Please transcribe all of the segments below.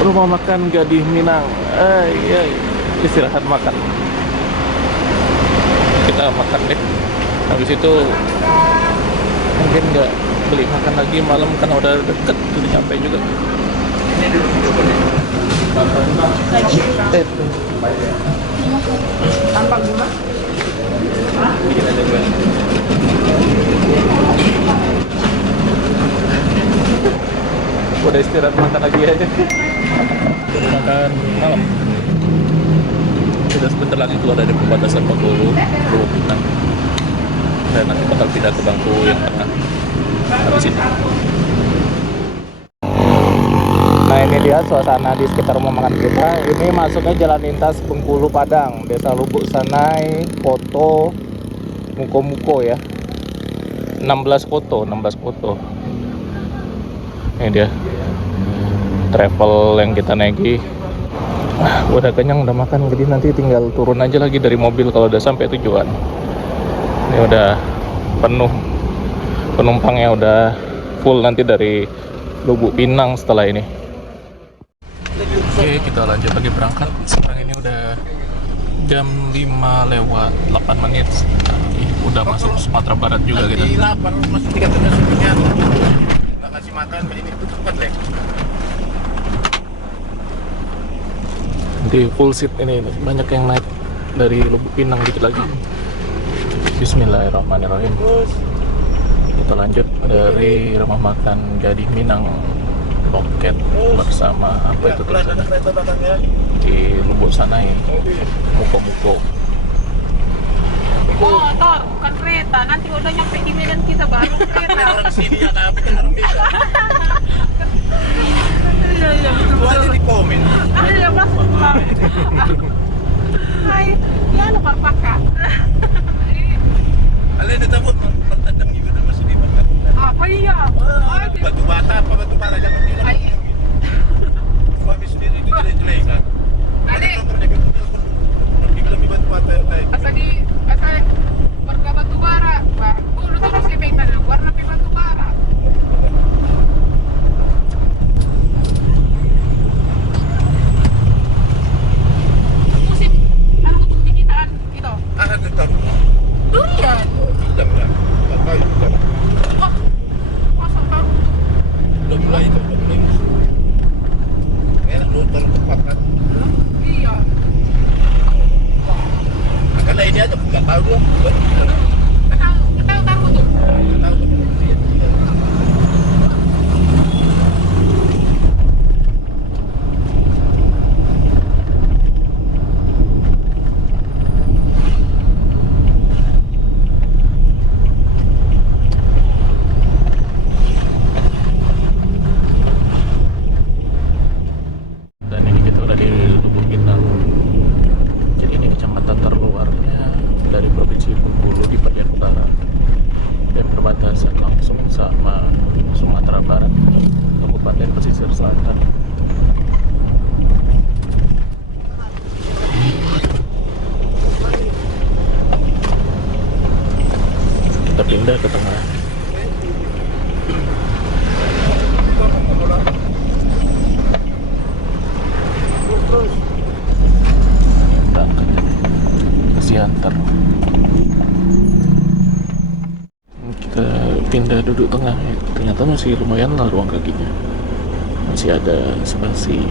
Rumah makan Gading Minang. Iya, istirahat makan. Kita makan deh. Habis itu mungkin nggak beli makan lagi malam karena udah deket, udah nyampe juga. Tanpa gula? Bikin aja gue. Udah istirahat makan lagi aja. Makan malam. Kita sebentar lagi keluar dari perbatasan Bengkulu, Bintang. Dan nanti bakal pindah ke Bangku yang tengah. Habis itu. Nah, ini dia suasana di sekitar rumah makan kita. Ini masuknya jalan lintas Bengkulu Padang, Desa Lubuk Sanai, Koto, Muko-Muko ya. 16 Koto. Ini dia travel yang kita naiki. Udah kenyang, udah makan, jadi nanti tinggal turun aja lagi dari mobil kalau udah sampai tujuan. Ini udah penuh, penumpangnya udah full nanti dari Lubuk Pinang setelah ini. Oke, kita lanjut lagi berangkat. Sekarang ini udah jam 5 lewat 8 menit. Udah masuk Sumatera Barat juga kita. Lapar, masih 3 tahun sudah nggak kasih makan, ini tutup kan lek. Di full seat ini banyak yang naik dari Lubuk Pinang dikit lagi. Bismillahirrahmanirrahim. Kita lanjut dari rumah makan Gading Minang Loket bersama apa itu tulisannya di Lubuk Sanai, Muko-Muko. Motor, bukan kereta. Nanti udah nyampe di Medan kita baru kereta. Orang sini ya, tapi kan orang beda. Iya, Itu aja di komen. Ada masuk banget. Hai, ya lu pakai. Kalian ada tahu pertandang juga masih di mana? Apa iya? Batu bata apa batu bata jangan bilang. Ai. Suami sendiri dijelek-jelek kan. Ada Ale. motornya kan dibilang di batu bata naik. Asal warga batu bara. Wah, lu terus sih pengen warna batu bara. Musim anu tuh digitaan gitu. Ah, tetap. Durian. Bilang lah. Tak tahu juga. Wah, masa tahu? Udah mulai itu, udah mulai musuh. Enak nonton tempat kan. Iya. Nah, karena ini aja nggak tahu dia. Ketau tahu tuh. Nggak tahu. Dan ini kita udah di Lubuk Pinang. Jadi ini kecamatan terluarnya dari Provinsi Bengkulu di bagian utara dan perbatasan langsung sama Sumatera Barat, Kabupaten Pesisir Selatan. Kita pindah ke tengah. Berangkat ke Siantar. Kita pindah duduk tengah ya. Ternyata masih lumayan lah ruang kakinya, masih ada spasi.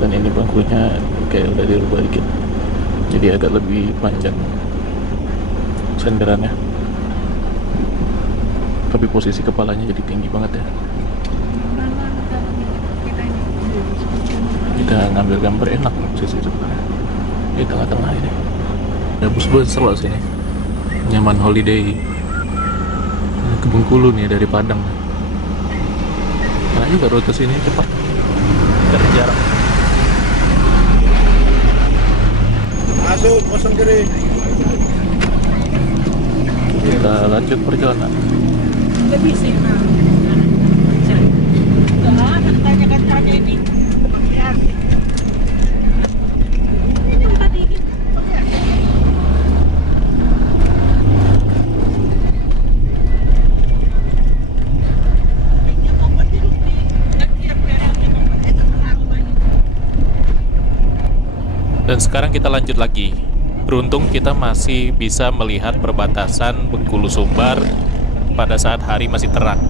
Dan ini bangkunya kayak udah dirubah dikit, jadi agak lebih panjang senderannya, tapi posisi kepalanya jadi tinggi banget ya. Kita ngambil gambar enak posisi sebenarnya di tengah-tengah ini. Ada bus-bus loh sini, nyaman holiday ke Bengkulu nih dari Padang. Nah juga rute sini cepat dari jarak. Masuk, kosong kiri. Kita lanjut perjalanan. Nggak bisa nah. Tanya kan kami ini. Ini udah dingin. Dan sekarang kita lanjut lagi. Beruntung kita masih bisa melihat perbatasan Bengkulu Sumbar pada saat hari masih terang.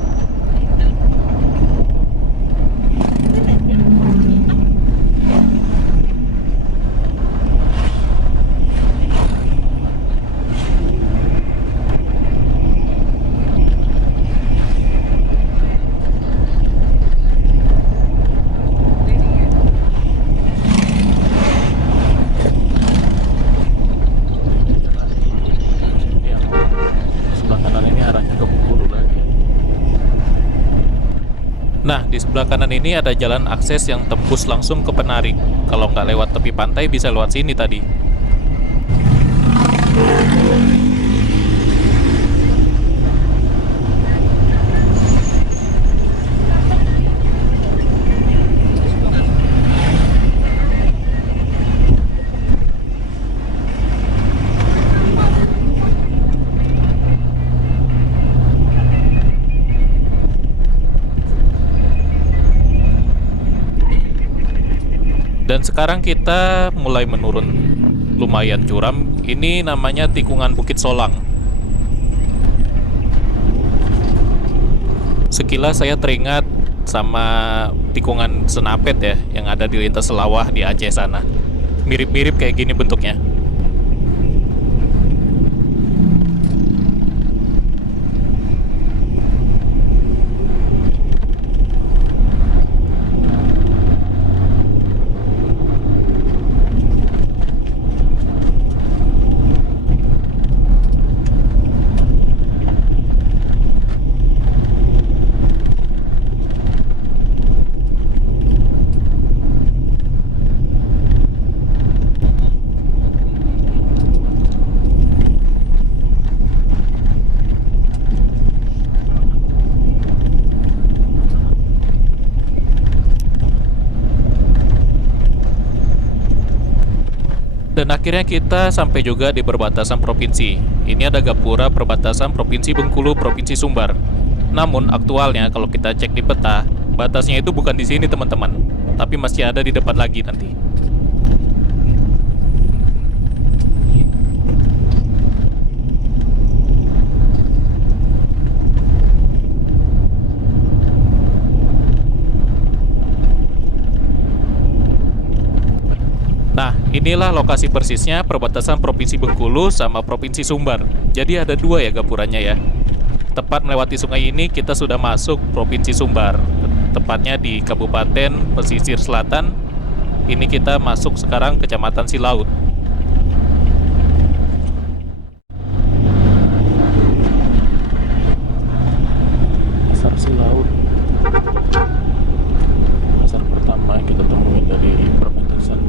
Nah, di sebelah kanan ini ada jalan akses yang tembus langsung ke Penarik. Kalau nggak lewat tepi pantai, bisa lewat sini tadi. Dan sekarang kita mulai menurun lumayan curam. Ini namanya tikungan Bukit Solang. Sekilas saya teringat sama tikungan Senapet ya, yang ada di lintas Selawah di Aceh sana. Mirip-mirip kayak gini bentuknya. Dan akhirnya kita sampai juga di perbatasan provinsi. Ini ada gapura perbatasan Provinsi Bengkulu, Provinsi Sumbar. Namun aktualnya kalau kita cek di peta, batasnya itu bukan di sini teman-teman, tapi masih ada di depan lagi nanti. Nah, inilah lokasi persisnya perbatasan Provinsi Bengkulu sama Provinsi Sumbar. Jadi ada dua ya gapuranya ya. Tepat melewati sungai ini kita sudah masuk Provinsi Sumbar. Tepatnya di Kabupaten Pesisir Selatan. Ini kita masuk sekarang Kecamatan Silaut. Pasar Silaut. Pasar pertama yang kita temui dari perbatasan.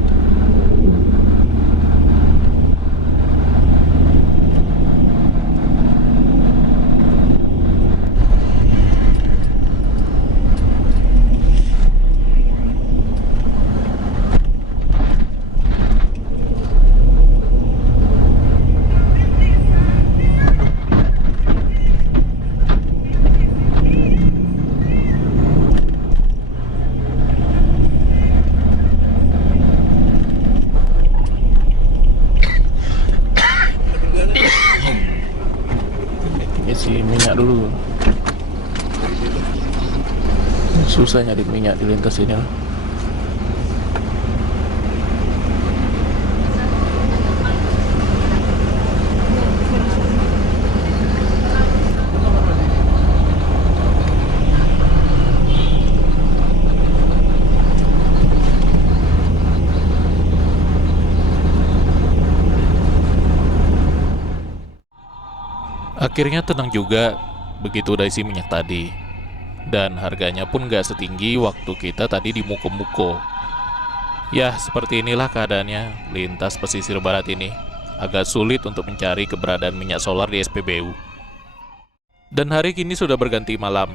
Isi minyak dulu. Susah nyari minyak di lintas ini lah. Akhirnya tenang juga begitu udah isi minyak tadi. Dan harganya pun gak setinggi waktu kita tadi di Muko-Muko. Ya, seperti inilah keadaannya lintas pesisir barat ini. Agak sulit untuk mencari keberadaan minyak solar di SPBU. Dan hari kini sudah berganti malam.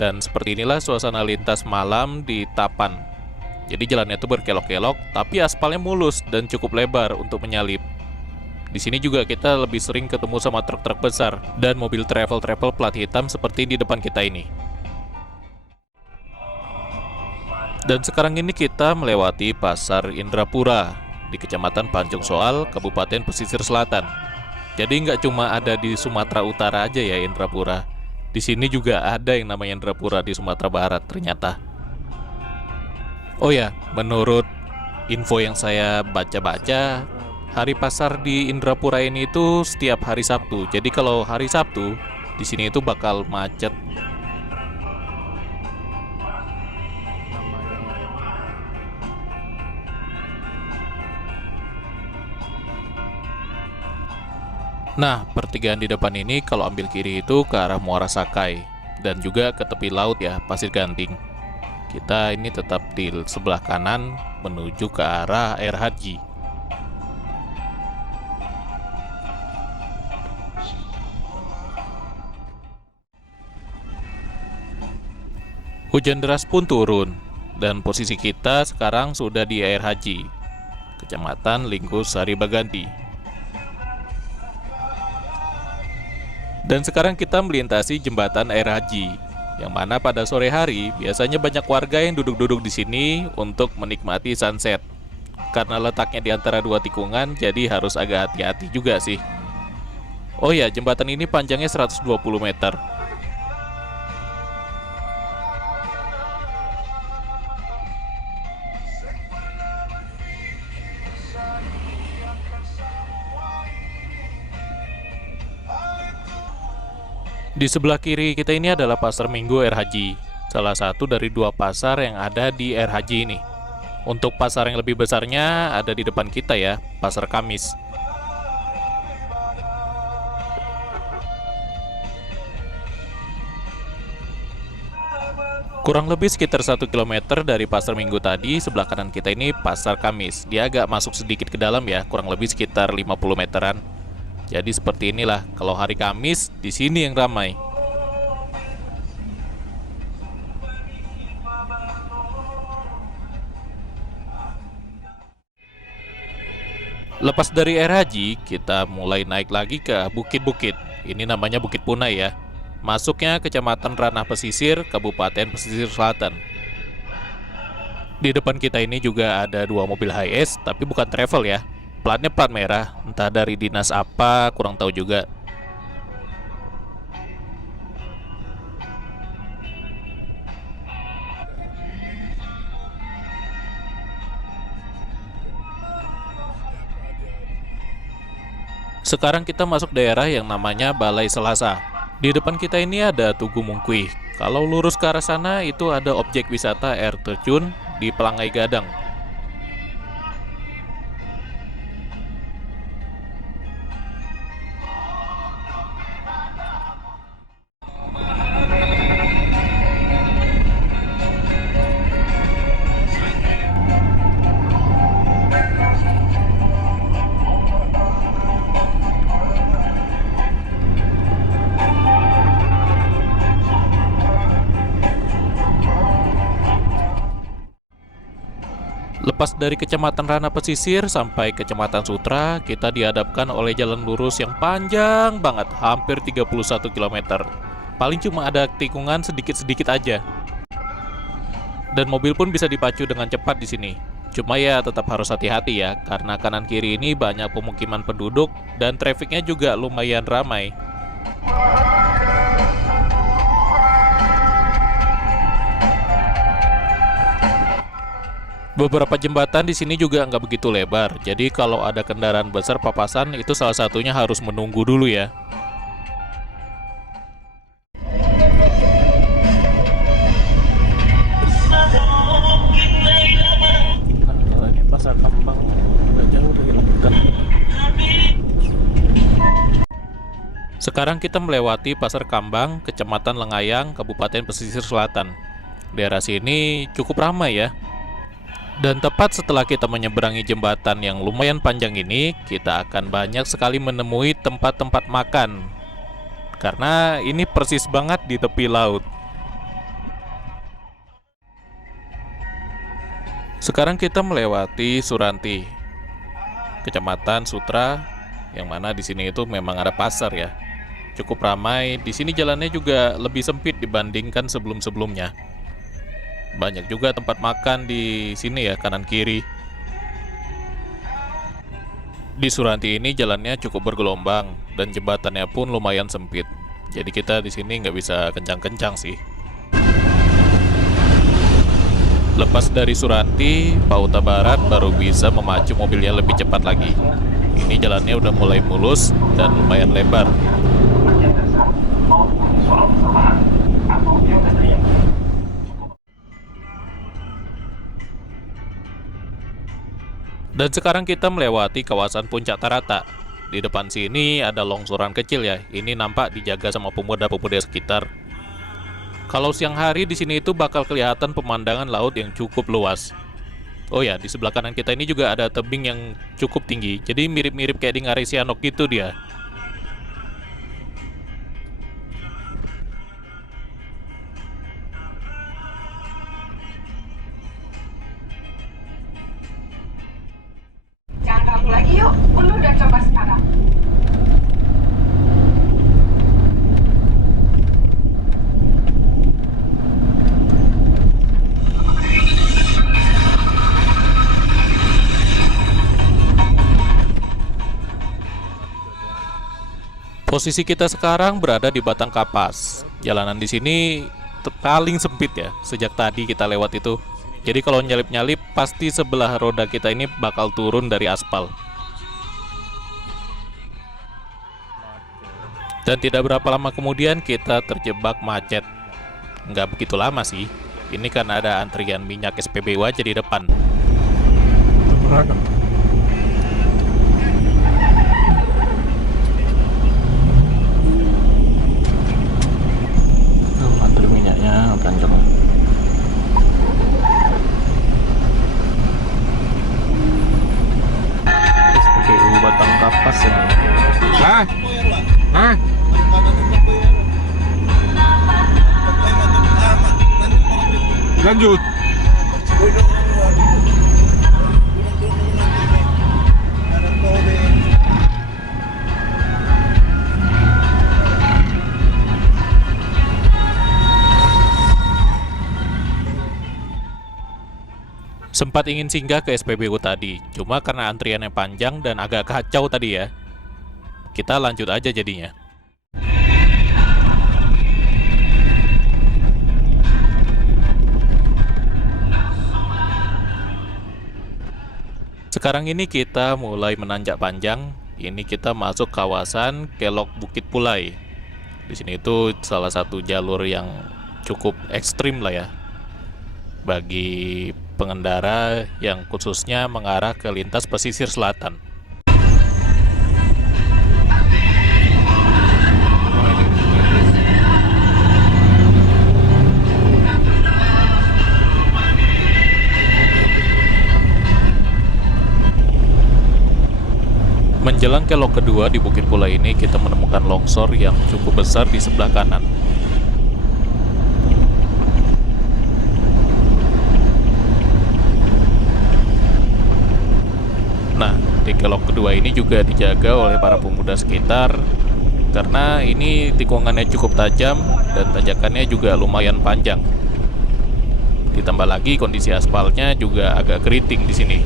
Dan seperti inilah suasana lintas malam di Tapan. Jadi jalannya tuh berkelok-kelok, tapi aspalnya mulus dan cukup lebar untuk menyalip. Di sini juga kita lebih sering ketemu sama truk-truk besar dan mobil travel-travel plat hitam seperti di depan kita ini. Dan sekarang ini kita melewati Pasar Indrapura. di Kecamatan Pancung Soal, Kabupaten Pesisir Selatan. Jadi nggak cuma ada di Sumatera Utara aja ya Indrapura. Di sini juga ada yang namanya Indrapura di Sumatera Barat ternyata. Oh ya, menurut info yang saya baca-baca, hari pasar di Indrapura ini itu setiap hari Sabtu. Jadi kalau hari Sabtu di sini itu bakal macet. Nah, pertigaan di depan ini kalau ambil kiri itu ke arah Muara Sakai dan juga ke tepi laut ya, Pasir Ganting. Kita ini tetap di sebelah kanan menuju ke arah Air Haji. Hujan deras pun turun dan posisi kita sekarang sudah di Air Haji, Kecamatan Lingkus Sari Baganti. Dan sekarang kita melintasi jembatan Air Haji, yang mana pada sore hari biasanya banyak warga yang duduk-duduk di sini untuk menikmati sunset. Karena letaknya di antara dua tikungan, jadi harus agak hati-hati juga sih. Oh ya, jembatan ini panjangnya 120 meter. Di sebelah kiri kita ini adalah Pasar Minggu Air Haji, salah satu dari dua pasar yang ada di Air Haji ini. Untuk pasar yang lebih besarnya ada di depan kita ya, Pasar Kamis. Kurang lebih sekitar 1 km dari Pasar Minggu tadi, sebelah kanan kita ini Pasar Kamis. Dia agak masuk sedikit ke dalam ya, kurang lebih sekitar 50 meteran. Jadi seperti inilah, kalau hari Kamis, di sini yang ramai. Lepas dari Air Haji, kita mulai naik lagi ke bukit-bukit. Ini namanya Bukit Punai ya. Masuknya Kecamatan Ranah Pesisir, Kabupaten Pesisir Selatan. Di depan kita ini juga ada dua mobil Hiace, tapi bukan travel ya. Platnya plat merah, entah dari dinas apa, kurang tahu juga. Sekarang kita masuk daerah yang namanya Balai Selasa. Di depan kita ini ada Tugu Mungkuih. Kalau lurus ke arah sana itu ada objek wisata air terjun di Pelangai Gadang. Lepas dari Kecamatan Ranah Pesisir sampai Kecamatan Sutra, kita dihadapkan oleh jalan lurus yang panjang banget, hampir 31 km. Paling cuma ada tikungan sedikit-sedikit aja. Dan mobil pun bisa dipacu dengan cepat di sini. Cuma ya tetap harus hati-hati ya, karena kanan kiri ini banyak pemukiman penduduk dan trafiknya juga lumayan ramai. Beberapa jembatan di sini juga nggak begitu lebar, jadi kalau ada kendaraan besar papasan itu salah satunya harus menunggu dulu ya. Ini pasar Kembang, nggak jauh dari lautan. Sekarang kita melewati Pasar Kambang, Kecamatan Lengayang, Kabupaten Pesisir Selatan. Daerah sini cukup ramai ya. Dan tepat setelah kita menyeberangi jembatan yang lumayan panjang ini, kita akan banyak sekali menemui tempat-tempat makan. Karena ini persis banget di tepi laut. Sekarang kita melewati Suranti, Kecamatan Sutra, yang mana di sini itu memang ada pasar ya. Cukup ramai, di sini jalannya juga lebih sempit dibandingkan sebelum-sebelumnya. Banyak juga tempat makan di sini ya, kanan kiri. Di Suranti ini jalannya cukup bergelombang dan jembatannya pun lumayan sempit. Jadi kita di sini nggak bisa kencang-kencang sih. Lepas dari Suranti, Pauta Barat baru bisa memacu mobilnya lebih cepat lagi. Ini jalannya udah mulai mulus dan lumayan lebar. Dan sekarang kita melewati kawasan Puncak Tarata. Di depan sini ada longsoran kecil ya. Ini nampak dijaga sama pemuda-pemuda sekitar. Kalau siang hari di sini itu bakal kelihatan pemandangan laut yang cukup luas. Oh ya, di sebelah kanan kita ini juga ada tebing yang cukup tinggi. Jadi mirip-mirip kayak di Ngarai Sianok gitu dia. Jangan ragu lagi yuk, lu udah coba sekarang. Posisi kita sekarang berada di Batang Kapas. Jalanan di sini paling sempit ya, sejak tadi kita lewat itu. Jadi kalau nyalip-nyalip, pasti sebelah roda kita ini bakal turun dari aspal. Dan tidak berapa lama kemudian kita terjebak macet. Nggak begitu lama sih. Ini kan ada antrian minyak SPBU aja di depan. Antri minyaknya panjang. SPBU Batang Kapas ya. Hah? Hah? Lanjut. Sempat ingin singgah ke SPBU tadi, cuma karena antriannya panjang dan agak kacau tadi ya. Kita lanjut aja jadinya. Sekarang ini kita mulai menanjak panjang. Ini kita masuk kawasan Kelok Bukit Pulai. Di sini itu salah satu jalur yang cukup ekstrim lah ya, bagi pengendara yang khususnya mengarah ke lintas pesisir selatan. Menjelang kelok kedua di Bukit Pulai ini, kita menemukan longsor yang cukup besar di sebelah kanan. Nah, di kelok kedua ini juga dijaga oleh para pemuda sekitar, karena ini tikungannya cukup tajam dan tanjakannya juga lumayan panjang. Ditambah lagi kondisi aspalnya juga agak keriting di sini.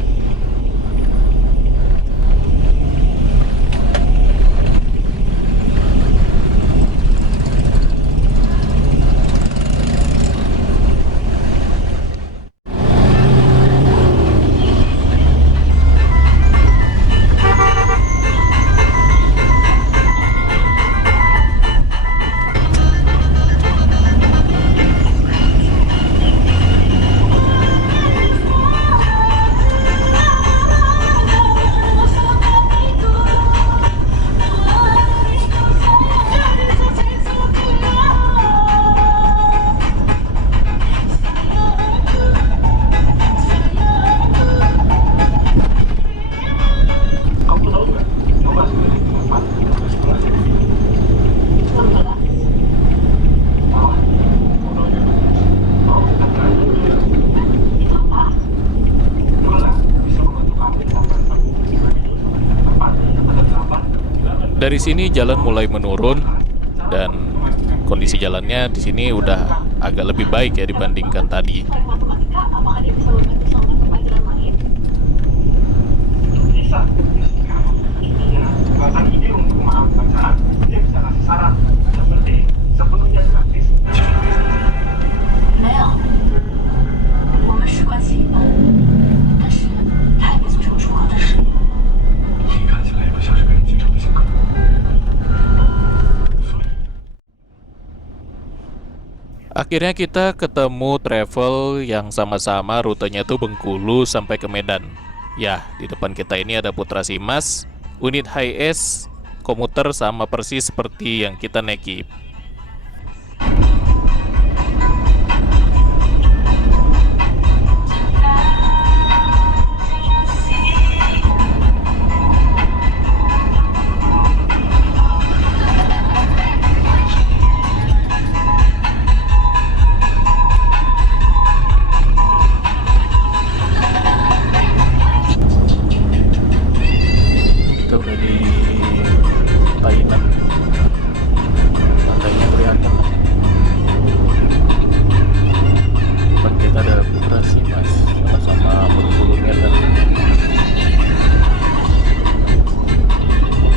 Dari sini jalan mulai menurun dan kondisi jalannya di sini udah agak lebih baik ya dibandingkan tadi. Akhirnya kita ketemu travel yang sama-sama rutenya tuh Bengkulu sampai ke Medan. Ya, di depan kita ini ada Putra Simas, unit HiS, komuter sama persis seperti yang kita naiki. Kita udah di Painan. Pantainya kelihatan. Depan kita ada Putra Simas sama-sama Bengkulu Medan.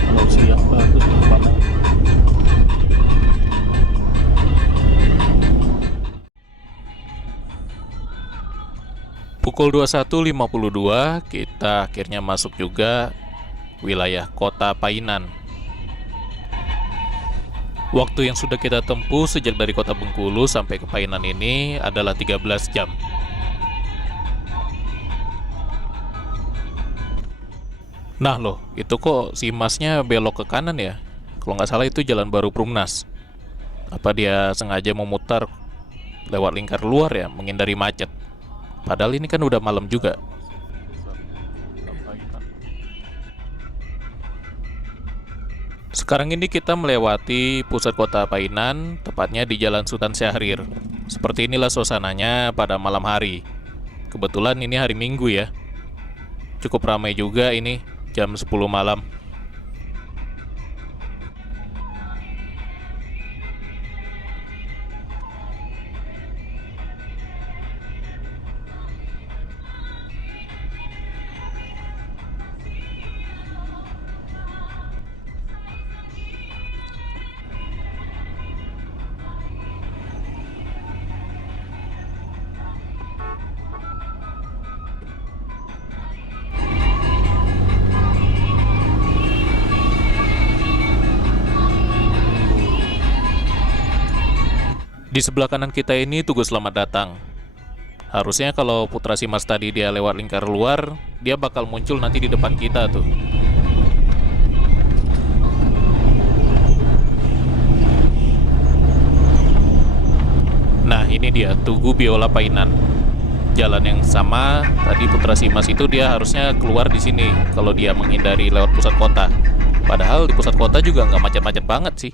Kalau siang bagus pemandangan. Pukul 21.52 kita akhirnya masuk juga wilayah kota Painan. Waktu yang sudah kita tempuh sejak dari kota Bengkulu sampai ke Painan ini adalah 13 jam. Nah loh, itu kok si Masnya belok ke kanan ya? Kalau nggak salah itu jalan baru Perumnas. Apa dia sengaja memutar lewat lingkar luar ya, menghindari macet? Padahal ini kan udah malam juga. Sekarang ini kita melewati pusat kota Painan, tepatnya di Jalan Sultan Syahrir. Seperti inilah suasananya pada malam hari. Kebetulan ini hari Minggu ya. Cukup ramai juga ini, jam 10 malam. Di sebelah kanan kita ini Tugu Selamat Datang. Harusnya kalau Putra Simas tadi dia lewat lingkar luar, dia bakal muncul nanti di depan kita tuh. Nah, ini dia Tugu Biola Painan. Jalan yang sama tadi Putra Simas itu dia harusnya keluar di sini kalau dia menghindari lewat pusat kota. Padahal di pusat kota juga nggak macet-macet banget sih.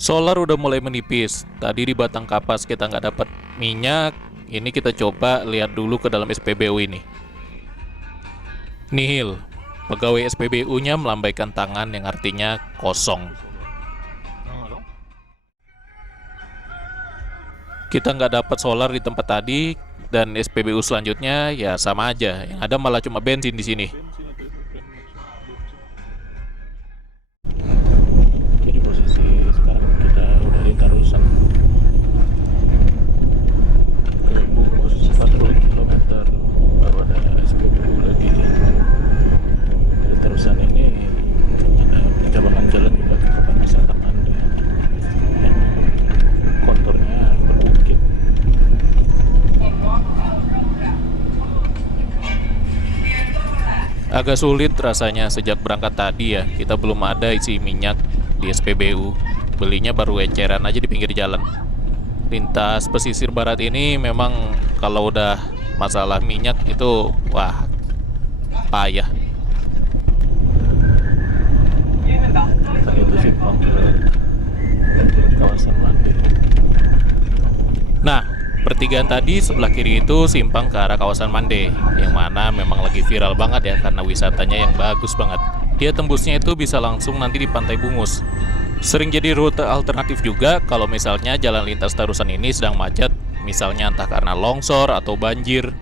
Solar udah mulai menipis. Tadi di Batang Kapas kita nggak dapat minyak. Ini kita coba lihat dulu ke dalam SPBU ini. Nihil. Pegawai SPBU-nya melambaikan tangan yang artinya kosong. Kita nggak dapat solar di tempat tadi, dan SPBU selanjutnya ya sama aja. Yang ada malah cuma bensin di sini. Jadi posisi sekarang kita udah di Tarusan. Ke Bungkus 40 km baru ada SPBU lagi. Di Tarusan ini ada pencabangan jalan juga ke Kapan Wisata Mande yang konturnya berbukit. Agak sulit rasanya sejak berangkat tadi ya. Kita belum ada isi minyak di SPBU. Belinya baru eceran aja di pinggir jalan. Lintas pesisir barat ini memang kalau udah masalah minyak itu wah payah. Tadi itu simpang ke kawasan Mande. Nah, pertigaan tadi sebelah kiri itu simpang ke arah kawasan Mande, yang mana memang lagi viral banget ya karena wisatanya yang bagus banget. Dia tembusnya itu bisa langsung nanti di Pantai Bungus. Sering jadi rute alternatif juga kalau misalnya jalan lintas Tarusan ini sedang macet, misalnya entah karena longsor atau banjir.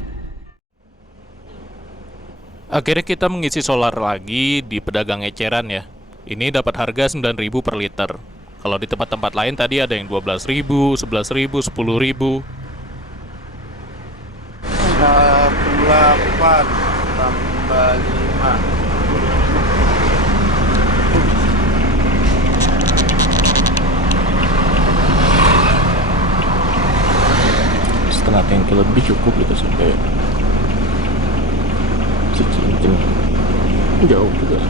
Akhirnya kita mengisi solar lagi di pedagang eceran ya. Ini dapat harga 9.000 per liter. Kalau di tempat-tempat lain tadi ada yang 12.000, 11.000, 10.000. 8 tambah 5. setengah tangki lebih cukup gitu sampai Cicingcing. Jauh juga.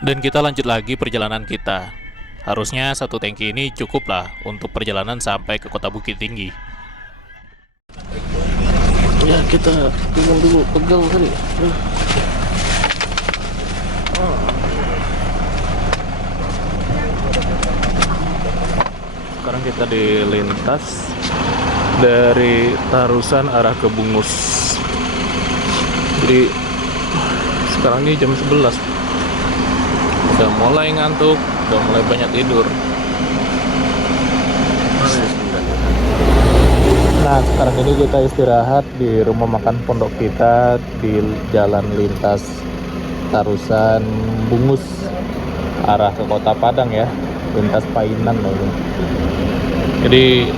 Dan kita lanjut lagi perjalanan kita. Harusnya satu tangki ini cukup lah untuk perjalanan sampai ke kota Bukit Tinggi. Ya kita turun dulu, pegang kali. Sekarang kita di lintas dari Tarusan arah ke Bungus. Jadi sekarang ini jam 11. Udah mulai ngantuk, udah mulai banyak tidur. Nah, sekarang ini kita istirahat di rumah makan pondok kita di jalan lintas Tarusan Bungus arah ke Kota Padang ya, lintas Painan loh ini. Jadi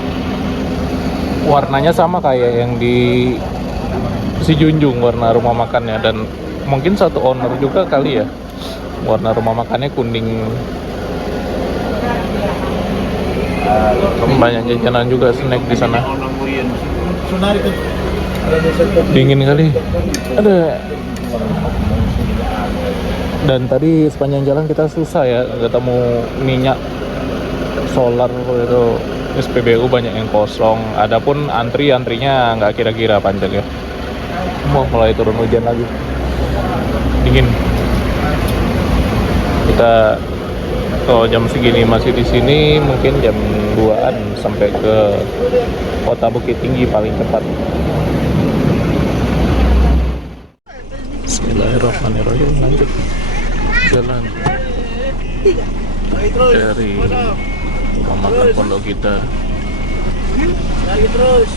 warnanya sama kayak yang di Sijunjung warna rumah makannya, dan mungkin satu owner juga kali ya. Warna rumah makannya kuning. Banyak jajanan juga, snack di sana. Dingin kali. Ada. Dan tadi sepanjang jalan kita susah ya ketemu minyak solar itu. SPBU banyak yang kosong. Adapun antrinya nggak kira-kira panjang ya. Mau mulai turun hujan lagi. Dingin. Kita kalau jam segini masih di sini, mungkin jam 2-an sampai ke kota Bukit Tinggi paling cepat. Bismillahirrahmanirrahim. Lanjut jalan dari rumah makan pondok kita. Lari terus.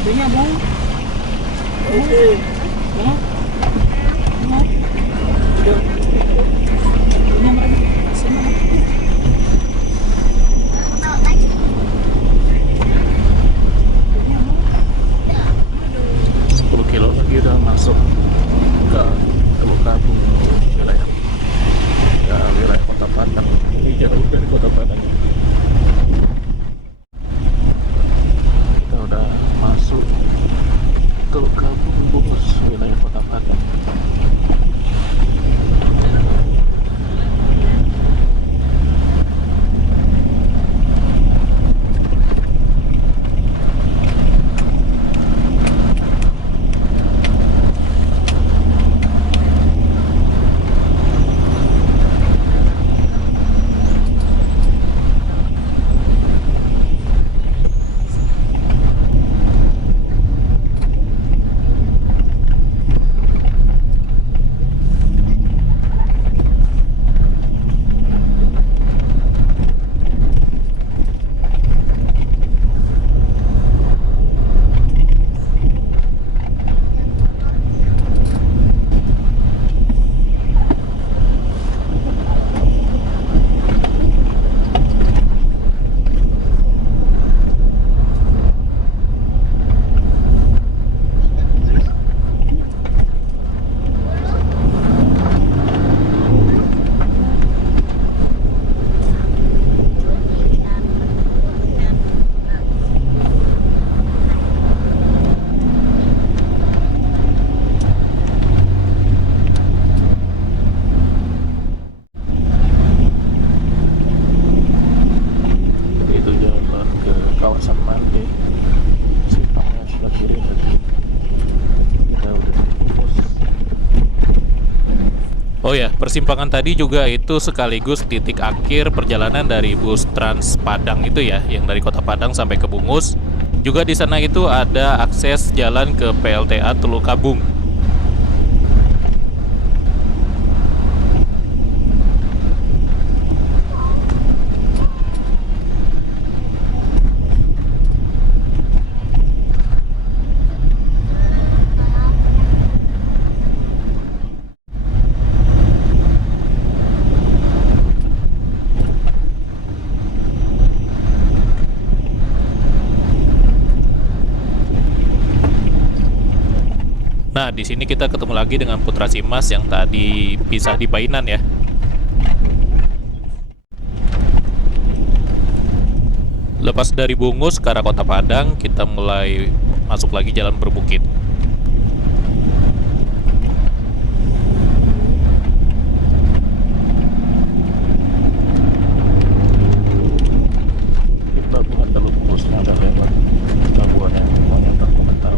Punya mau? Oke. Mau? Mau? 10 kilo lagi udah masuk ke Teluk Kabung, wilayah Kota Padang. Ini jauh dari Kota Padang. Kita udah masuk Teluk Kabung, Bungus, wilayah Kota Padang. Oh ya, persimpangan tadi juga itu sekaligus titik akhir perjalanan dari bus Trans Padang itu ya, yang dari Kota Padang sampai ke Bungus. Juga di sana itu ada akses jalan ke PLTA Teluk Kabung. Nah, di sini kita ketemu lagi dengan Putra Simas yang tadi pisah di Painan ya. Lepas dari Bungus ke arah Kota Padang, kita mulai masuk lagi jalan berbukit. Di pelabuhan Teluk Bungus ada lewat pelabuhan yang semuanya terkomentar.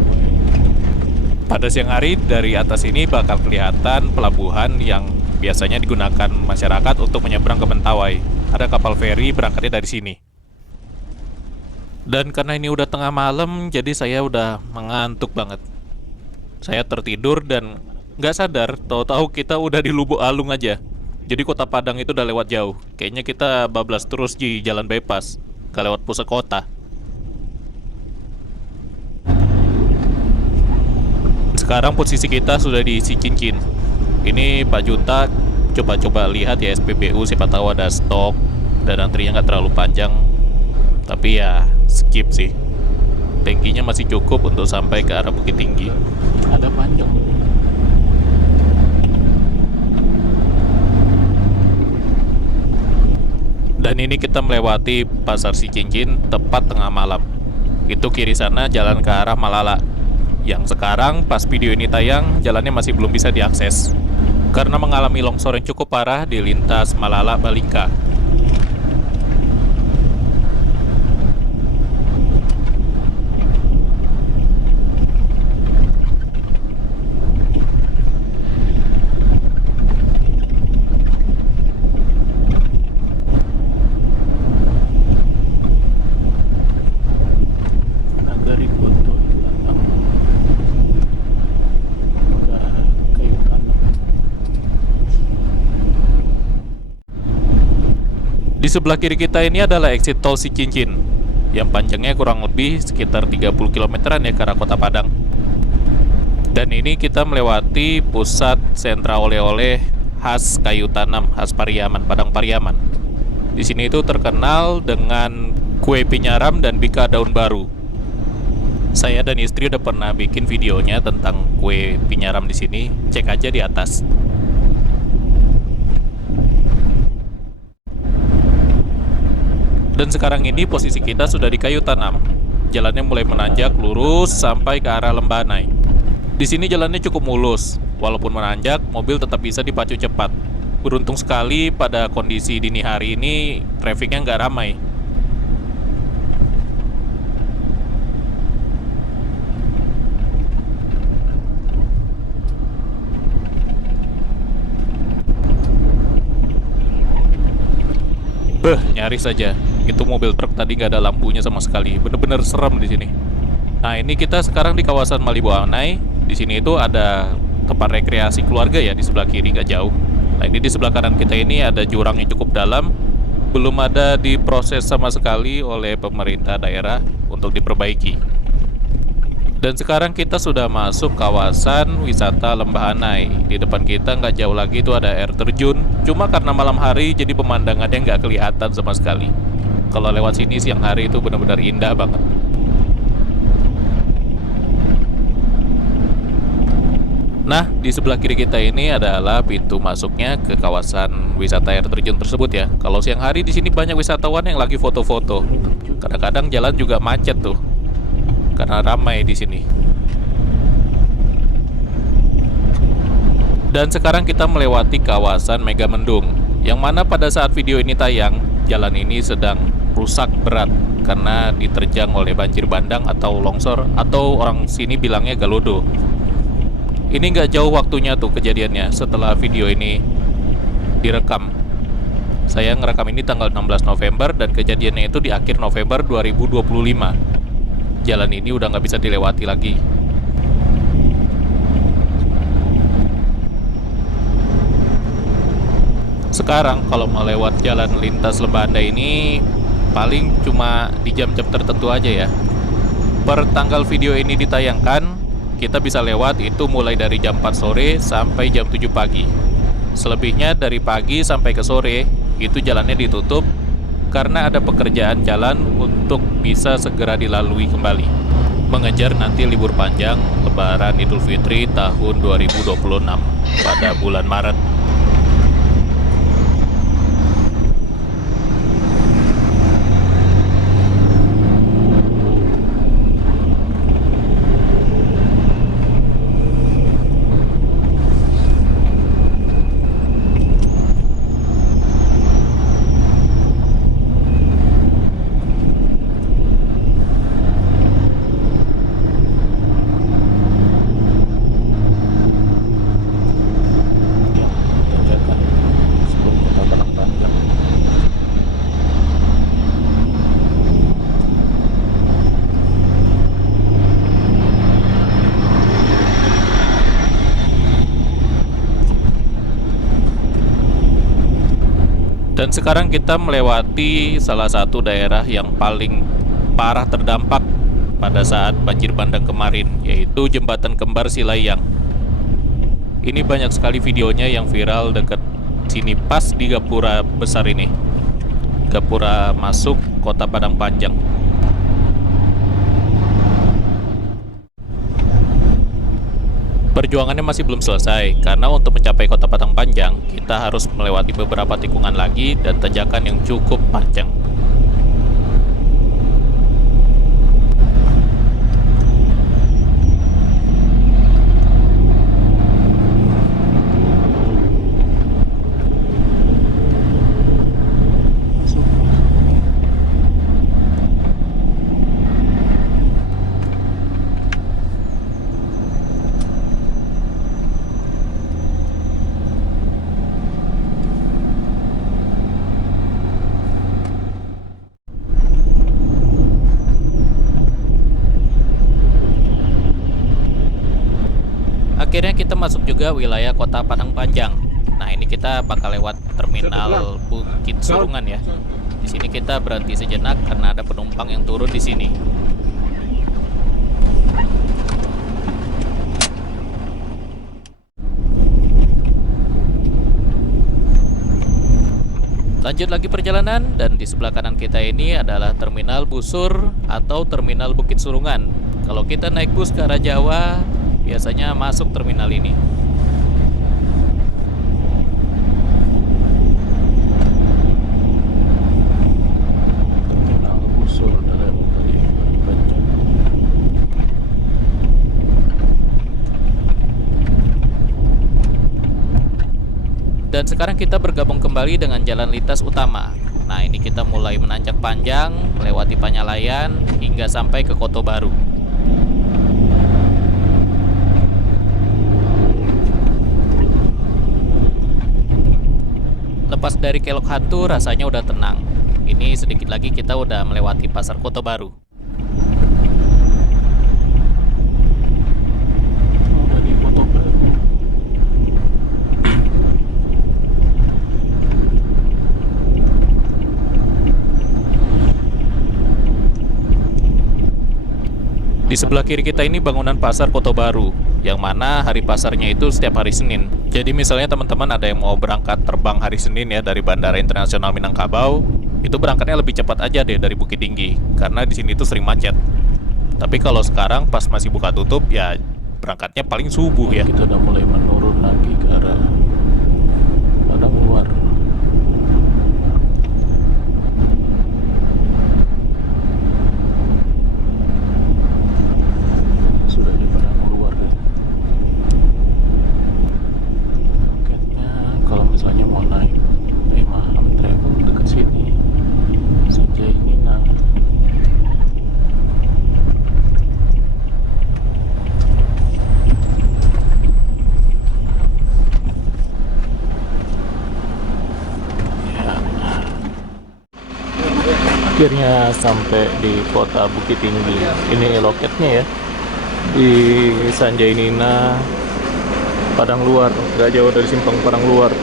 Pada siang hari dari atas ini bakal kelihatan pelabuhan yang biasanya digunakan masyarakat untuk menyeberang ke Mentawai. Ada kapal feri berangkatnya dari sini. Dan karena ini udah tengah malam, jadi saya udah mengantuk banget. Saya tertidur dan nggak sadar, tahu-tahu kita udah di Lubuk Alung aja. Jadi Kota Padang itu udah lewat jauh. Kayaknya kita bablas terus di jalan bypass, gak lewat pusat kota. Sekarang posisi kita sudah di Cicincin. Ini Pak Juta coba-coba lihat ya SPBU, siapa tahu ada stok dan antrinya nggak terlalu panjang. Tapi ya skip sih. Tangkinya masih cukup untuk sampai ke arah Bukit Tinggi. Ada panjang. Dan ini kita melewati Pasar Cicincin tepat tengah malam. Itu kiri sana jalan ke arah Malala. Yang sekarang pas video ini tayang, jalannya masih belum bisa diakses karena mengalami longsor yang cukup parah di lintas Malala Balingka. Nagari Koto di belakang. Udah kayu tanam. Di sebelah kiri kita ini adalah exit tol Cicincin yang panjangnya kurang lebih sekitar 30 kilometeran ya ke arah Kota Padang. Dan ini kita melewati pusat sentra oleh-oleh khas kayu tanam, khas Pariaman, Padang Pariaman. Di sini itu terkenal dengan kue pinyaram dan bika daun baru. Saya dan istri udah pernah bikin videonya tentang kue pinyaram di sini, cek aja di atas. Dan sekarang ini posisi kita sudah di kayu tanam. Jalannya mulai menanjak lurus sampai ke arah Lembanai. Di sini jalannya cukup mulus. Walaupun menanjak, mobil tetap bisa dipacu cepat. Beruntung sekali pada kondisi dini hari ini, trafiknya nggak ramai. Nyaris saja. Itu mobil truk tadi nggak ada lampunya sama sekali. Bener-bener serem di sini. Nah, ini kita sekarang di kawasan Malibu Anai. Di sini itu ada tempat rekreasi keluarga ya di sebelah kiri nggak jauh. Nah, ini di sebelah kanan kita ini ada jurang yang cukup dalam. Belum ada diproses sama sekali oleh pemerintah daerah untuk diperbaiki. Dan sekarang kita sudah masuk kawasan wisata Lembah Anai. Di depan kita nggak jauh lagi itu ada air terjun. Cuma karena malam hari jadi pemandangannya nggak kelihatan sama sekali. Kalau lewat sini siang hari itu benar-benar indah banget. Nah, di sebelah kiri kita ini adalah pintu masuknya ke kawasan wisata air terjun tersebut ya. Kalau siang hari di sini banyak wisatawan yang lagi foto-foto. Kadang-kadang jalan juga macet tuh. Karena ramai di sini. Dan sekarang kita melewati kawasan Megamendung, yang mana pada saat video ini tayang, jalan ini sedang rusak berat karena diterjang oleh banjir bandang atau longsor, atau orang sini bilangnya galodo. Ini nggak jauh waktunya tuh kejadiannya setelah video ini direkam. Saya ngerekam ini tanggal 16 November dan kejadiannya itu di akhir November 2025. Jalan ini udah nggak bisa dilewati lagi. Sekarang kalau mau lewat jalan lintas Lembah Anai ini paling cuma di jam-jam tertentu aja ya. Per tanggal video ini ditayangkan, kita bisa lewat itu mulai dari jam 4 sore sampai jam 7 pagi. Selebihnya dari pagi sampai ke sore itu jalannya ditutup karena ada pekerjaan jalan untuk bisa segera dilalui kembali, mengejar nanti libur panjang Lebaran Idul Fitri tahun 2026 pada bulan Maret. Dan sekarang kita melewati salah satu daerah yang paling parah terdampak pada saat banjir bandang kemarin, yaitu Jembatan Kembar Silayang. Ini banyak sekali videonya yang viral dekat sini pas di Gapura besar ini. Gapura masuk Kota Padang Panjang. Perjuangannya masih belum selesai, karena untuk mencapai Kota Padang Panjang, kita harus melewati beberapa tikungan lagi dan tanjakan yang cukup panjang. Akhirnya kita masuk juga wilayah Kota Padang Panjang. Nah, ini kita bakal lewat terminal Bukit Surungan ya. Di sini kita berhenti sejenak karena ada penumpang yang turun di sini. Lanjut lagi perjalanan, dan di sebelah kanan kita ini adalah terminal Busur atau terminal Bukit Surungan. Kalau kita naik bus ke arah Jawa, biasanya masuk terminal ini. Terminal Busur dalam tadi Panjang. Dan sekarang kita bergabung kembali dengan jalan lintas utama. Nah, ini kita mulai menanjak panjang, melewati Panyalayan hingga sampai ke Koto Baru. Lepas dari Kelok Hantu, rasanya udah tenang. Ini sedikit lagi kita udah melewati Pasar Koto Baru. Udah di Koto Baru. Di sebelah kiri kita ini bangunan Pasar Koto Baru, yang mana hari pasarnya itu setiap hari Senin. Jadi misalnya teman-teman ada yang mau berangkat terbang hari Senin ya dari Bandara Internasional Minangkabau, itu berangkatnya lebih cepat aja deh dari Bukit Tinggi, karena di sini tuh sering macet. Tapi kalau sekarang pas masih buka tutup ya berangkatnya paling subuh ya. Kita udah mulai menurun lagi ke arah Padang Luar. Akhirnya sampai di Kota Bukit Tinggi. Ini loketnya ya, di Sanjay Nina, Padang Luar, gak jauh dari simpang Padang Luar.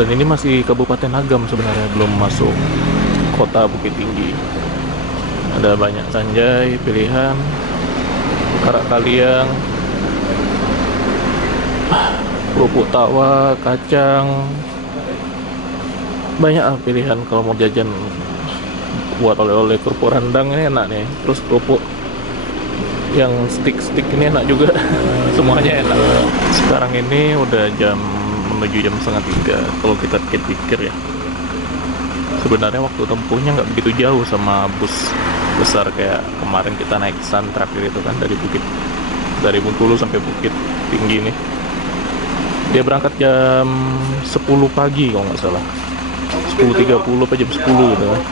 Dan ini masih Kabupaten Agam sebenarnya, belum masuk Kota Bukit Tinggi. Ada banyak Sanjay pilihan, Karak Kaliang, kerupuk tawa, kacang. Banyak lah pilihan kalau mau jajan. Buat oleh-oleh kerupuk rendang ini enak nih. Terus kerupuk yang stick-stick ini enak juga. Semuanya enak. Sekarang ini udah menuju jam 2:30. Kalau kita pikir-pikir ya, sebenarnya waktu tempuhnya nggak begitu jauh sama bus besar kayak kemarin kita naik Sun terakhir itu kan, dari Bengkulu sampai Bukit Tinggi nih. Dia berangkat jam 10 pagi kalau nggak salah, 10.30 apa jam 10 gitu kan.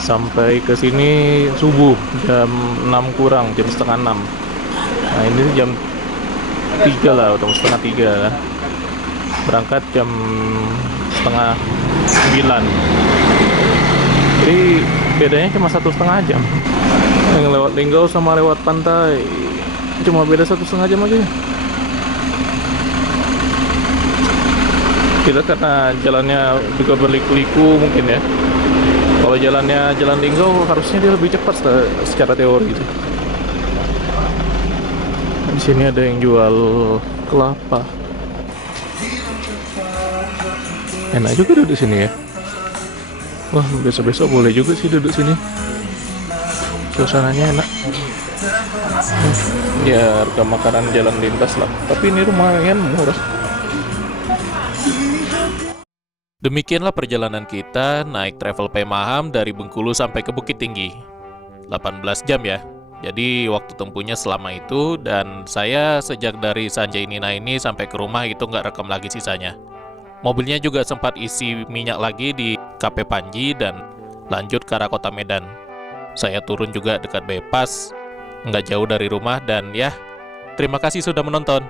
Sampai ke sini subuh jam 6 kurang, jam setengah 6. Nah ini jam 3 lah atau setengah 3 kan. Berangkat jam setengah 9. Jadi bedanya cuma 1,5 jam. Yang lewat Linggau sama lewat pantai cuma beda 1,5 jam aja. Kita karena jalannya juga berliku-liku mungkin ya. Kalau jalannya jalan Linggau harusnya dia lebih cepat secara teori gitu. Di sini ada yang jual kelapa. Enak juga duduk sini ya. Wah, besok-besok boleh juga sih duduk sini. Suasananya enak. Ya, harga makanan jalan lintas lah. Tapi ini lumayan murah. Demikianlah perjalanan kita naik travel Pay Maham dari Bengkulu sampai ke Bukit Tinggi. 18 jam ya. Jadi waktu tempuhnya selama itu, dan saya sejak dari Sanjay Nina ini sampai ke rumah itu nggak rekam lagi sisanya. Mobilnya juga sempat isi minyak lagi di KP Panji dan lanjut ke arah kota Medan. Saya turun juga dekat bypass, nggak jauh dari rumah, dan ya, terima kasih sudah menonton.